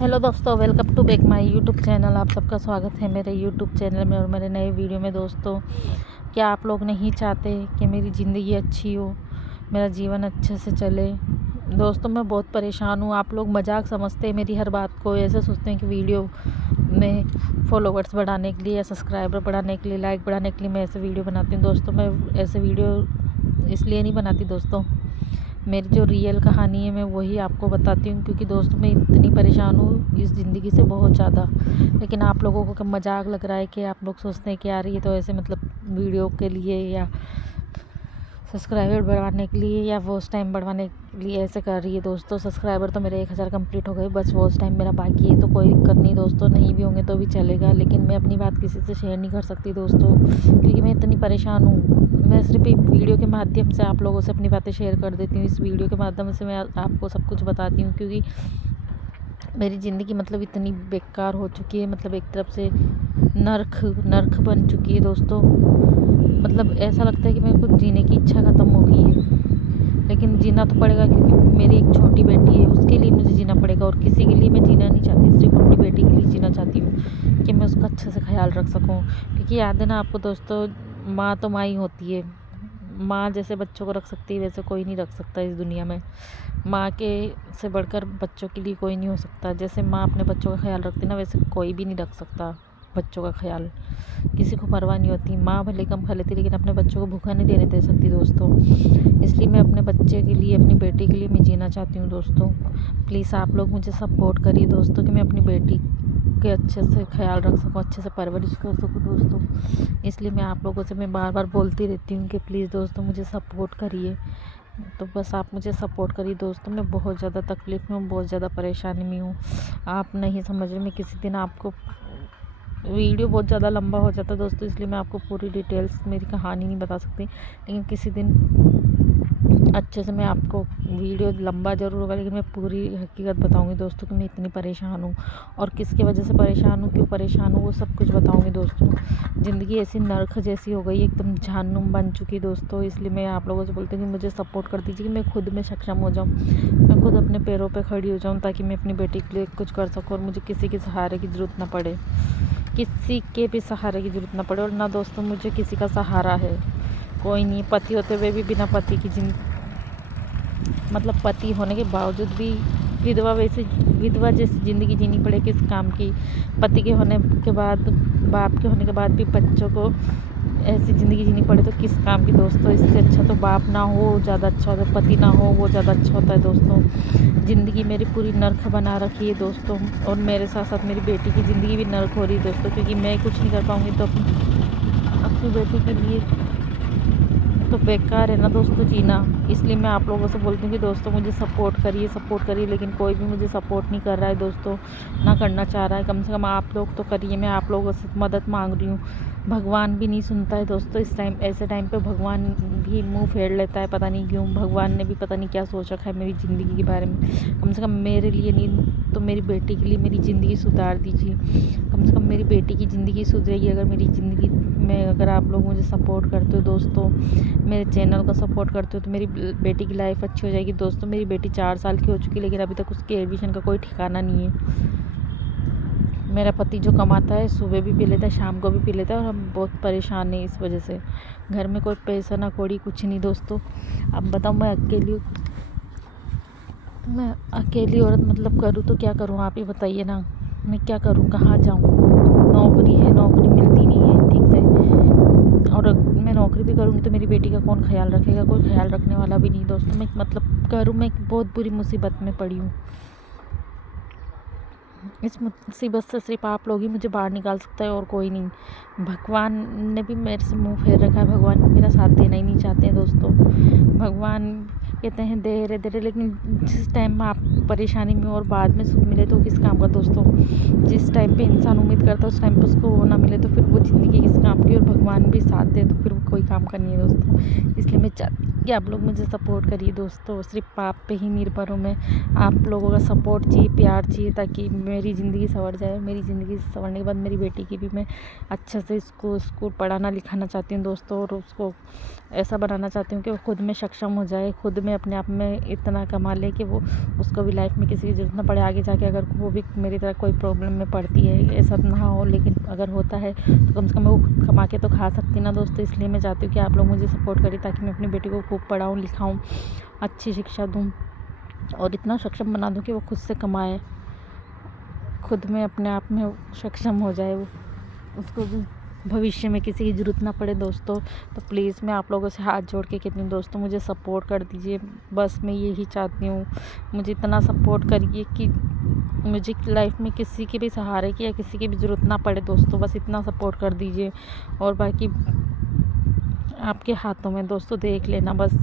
Hello दोस्तों, welcome to back my YouTube channel. आप सबका स्वागत है मेरे यूट्यूब चैनल में और मेरे नए वीडियो में। दोस्तों, क्या आप लोग नहीं चाहते कि मेरी ज़िंदगी अच्छी हो, मेरा जीवन अच्छे से चले? दोस्तों, मैं बहुत परेशान हूँ। आप लोग मजाक समझते हैं मेरी हर बात को, ऐसे सोचते हैं कि वीडियो में फॉलोवर्स बढ़ाने के लिए या सब्सक्राइबर बढ़ाने के लिए, लाइक बढ़ाने के लिए मैं ऐसे वीडियो बनाती हूँ। दोस्तों, मैं ऐसे वीडियो इसलिए नहीं बनाती। दोस्तों, मेरी जो रियल कहानी है मैं वही आपको बताती हूँ, क्योंकि दोस्तों मैं इतनी परेशान हूँ इस ज़िंदगी से, बहुत ज़्यादा। लेकिन आप लोगों को क्या मजाक लग रहा है कि आप लोग सोचते हैं कि यार ये तो ऐसे मतलब वीडियो के लिए या सब्सक्राइबर बढ़वाने के लिए या वॉच टाइम बढ़वाने के लिए ऐसे कर रही है। दोस्तों, सब्सक्राइबर तो मेरे 1000 कंप्लीट हो गए, बस वॉच टाइम मेरा बाकी है, तो कोई दिक्कत नहीं दोस्तों, नहीं भी होंगे तो भी चलेगा। लेकिन मैं अपनी बात किसी से शेयर नहीं कर सकती दोस्तों, क्योंकि मैं इतनी परेशान हूँ। मैं सिर्फ एक वीडियो के माध्यम से आप लोगों से अपनी बातें शेयर कर देती हूँ। इस वीडियो के माध्यम से मैं आपको सब कुछ बताती हूँ, क्योंकि मेरी ज़िंदगी मतलब इतनी बेकार हो चुकी है, मतलब एक तरफ से नर्क बन चुकी है दोस्तों। मतलब ऐसा लगता है कि मेरे को जीने की इच्छा ख़त्म हो गई है, लेकिन जीना तो पड़ेगा, क्योंकि मेरी एक छोटी बेटी है, उसके लिए मुझे जीना पड़ेगा। और किसी के लिए मैं जीना नहीं चाहती, सिर्फ अपनी बेटी के लिए जीना चाहती हूँ कि मैं उसका अच्छे से ख्याल रख सकूँ। क्योंकि याद है ना आपको दोस्तों, माँ तो माँ ही होती है। माँ जैसे बच्चों को रख सकती है, वैसे कोई नहीं रख सकता इस दुनिया में। माँ के से बढ़कर बच्चों के लिए कोई नहीं हो सकता। जैसे माँ अपने बच्चों का ख्याल रखती है ना, वैसे कोई भी नहीं रख सकता बच्चों का ख्याल। किसी को परवाह नहीं होती। माँ भले कम खा लेती, लेकिन अपने बच्चों को भूखा नहीं रहने दे सकती दोस्तों। इसलिए मैं अपने बच्चे के लिए, अपनी बेटी के लिए मैं जीना चाहती हूँ दोस्तों। प्लीज़ आप लोग मुझे सपोर्ट करिए दोस्तों, कि मैं अपनी बेटी के अच्छे से ख्याल रख सकूँ, अच्छे से परवरिश कर सकूँ दोस्तों। इसलिए मैं आप लोगों से मैं बार बार बोलती रहती हूँ कि प्लीज़ दोस्तों मुझे सपोर्ट करिए। तो बस आप मुझे सपोर्ट करिए दोस्तों। मैं बहुत ज़्यादा तकलीफ़ में हूँ, बहुत ज़्यादा परेशानी में हूँ। आप नहीं समझ रहे। मैं किसी दिन आपको, वीडियो बहुत ज़्यादा लंबा हो जाता है दोस्तों, इसलिए मैं आपको पूरी डिटेल्स मेरी कहानी नहीं बता सकती। लेकिन किसी दिन अच्छे से मैं आपको, वीडियो लंबा ज़रूर होगा लेकिन मैं पूरी हकीकत बताऊंगी दोस्तों कि मैं इतनी परेशान हूँ और किसकी वजह से परेशान हूँ, क्यों परेशान हूँ, वो सब कुछ बताऊंगी दोस्तों। ज़िंदगी ऐसी नरक जैसी हो गई, एकदम जहन्नुम बन चुकी है दोस्तों। इसलिए मैं आप लोगों से बोलती हूँ कि मुझे सपोर्ट कर दीजिए, कि मैं खुद में सक्षम हो जाऊँ, मैं खुद अपने पैरों पर खड़ी हो जाऊँ, ताकि मैं अपनी बेटी के लिए कुछ कर सकूँ और मुझे किसी के सहारे की ज़रूरत ना पड़े, किसी के भी सहारे की ज़रूरत ना पड़े। और ना दोस्तों मुझे किसी का सहारा है, कोई नहीं। पति होते हुए भी बिना पति की मतलब पति होने के बावजूद भी विधवा जैसी ज़िंदगी जीनी पड़े, किस काम की? पति के होने के बाद, बाप के होने के बाद भी बच्चों को ऐसी ज़िंदगी जीनी पड़े तो किस काम की दोस्तों? इससे अच्छा तो बाप ना हो ज़्यादा अच्छा होता है, पति ना हो वो ज़्यादा अच्छा होता है दोस्तों। ज़िंदगी मेरी पूरी नर्क बना रखी है दोस्तों, और मेरे साथ साथ मेरी बेटी की ज़िंदगी भी नर्क हो रही है दोस्तों, क्योंकि मैं कुछ नहीं कर पाऊँगी तो अपनी बेटी के लिए तो बेकार है ना दोस्तों जीना। इसलिए मैं आप लोगों से बोलती हूँ कि दोस्तों मुझे सपोर्ट करिए। लेकिन कोई भी मुझे सपोर्ट नहीं कर रहा है दोस्तों, ना करना चाह रहा है। कम से कम आप लोग तो करिए, मैं आप लोगों से मदद मांग रही हूँ। भगवान भी नहीं सुनता है दोस्तों। इस टाइम, ऐसे टाइम पे भगवान भी मुंह फेर लेता है, पता नहीं क्यों। भगवान ने भी पता नहीं क्या सोच रखा है मेरी ज़िंदगी के बारे में। कम से कम मेरे लिए नहीं तो मेरी बेटी के लिए मेरी ज़िंदगी सुधार दीजिए। कम से कम मेरी बेटी की ज़िंदगी सुधरेगी अगर मेरी ज़िंदगी में, अगर आप लोग मुझे सपोर्ट करते हो दोस्तों, मेरे चैनल को सपोर्ट करते हो, तो मेरी बेटी की लाइफ अच्छी हो जाएगी दोस्तों। मेरी बेटी 4 साल की हो चुकी है, लेकिन अभी तक उसके एडमिशन का कोई ठिकाना नहीं है। मेरा पति जो कमाता है, सुबह भी पी लेता है, शाम को भी पी लेता है, और हम बहुत परेशान हैं इस वजह से। घर में कोई पैसा ना कौड़ी कुछ नहीं दोस्तों। अब बताओ, मैं अकेली औरत मतलब करूँ तो क्या करूँ? आप ही बताइए ना, मैं क्या करूँ, कहाँ जाऊँ? नौकरी है, नौकरी मिलती नहीं है ठीक से, और मैं नौकरी भी करूँगी तो मेरी बेटी का कौन ख्याल रखेगा? कोई ख्याल रखने वाला भी नहीं दोस्तों। मैं मतलब करूँ, मैं बहुत बुरी मुसीबत में पड़ी हूँ। इस मुसीबत से सिर्फ आप लोग ही मुझे बाहर निकाल सकते हैं और कोई नहीं। भगवान ने भी मेरे से मुंह फेर रखा है, भगवान भी मेरा साथ देना ही नहीं चाहते हैं दोस्तों। भगवान कहते हैं दे रहे, लेकिन जिस टाइम में आप परेशानी में और बाद में सुख मिले तो किस काम का दोस्तों? जिस टाइम पे इंसान उम्मीद करता है उस टाइम पे उसको वो ना मिले तो फिर वो ज़िंदगी किस काम की? और भगवान भी साथ दे तो फिर वो कोई काम करनी है दोस्तों। इसलिए मैं चाहती हूँ कि आप लोग मुझे सपोर्ट करिए दोस्तों। सिर्फ आप पे ही निर्भर हूँ मैं। आप लोगों का सपोर्ट चाहिए, प्यार चाहिए, ताकि मेरी ज़िंदगी संवर जाए। मेरी ज़िंदगी संवरने के बाद मेरी बेटी की भी मैं अच्छे से स्कूल पढ़ाना लिखाना चाहती हूँ दोस्तों, और उसको ऐसा बनाना चाहती हूँ कि वो खुद में सक्षम हो जाए, खुद में अपने आप में इतना कमा ले कि वो उसको भी लाइफ में किसी की ज़रूरत ना पड़े आगे जाके। अगर वो भी मेरी तरह कोई प्रॉब्लम में पड़ती है, ऐसा ना हो, लेकिन अगर होता है तो कम से कम वो खुद कमा के तो खा सकती ना दोस्तों। इसलिए मैं चाहती हूँ कि आप लोग मुझे सपोर्ट करें, ताकि मैं अपनी बेटी को खूब पढ़ाऊँ लिखाऊँ, अच्छी शिक्षा दूँ और इतना सक्षम बना दूँ कि वो खुद से कमाए, खुद में अपने आप में सक्षम हो जाए, वो उसको भी भविष्य में किसी की ज़रूरत ना पड़े दोस्तों। तो प्लीज़ मैं आप लोगों से हाथ जोड़ के कहती हूँ दोस्तों, मुझे सपोर्ट कर दीजिए। बस मैं यही चाहती हूँ, मुझे इतना सपोर्ट करिए कि मुझे लाइफ में किसी के भी सहारे की या किसी की भी ज़रूरत ना पड़े दोस्तों। बस इतना सपोर्ट कर दीजिए, और बाकी आपके हाथों में दोस्तों, देख लेना बस।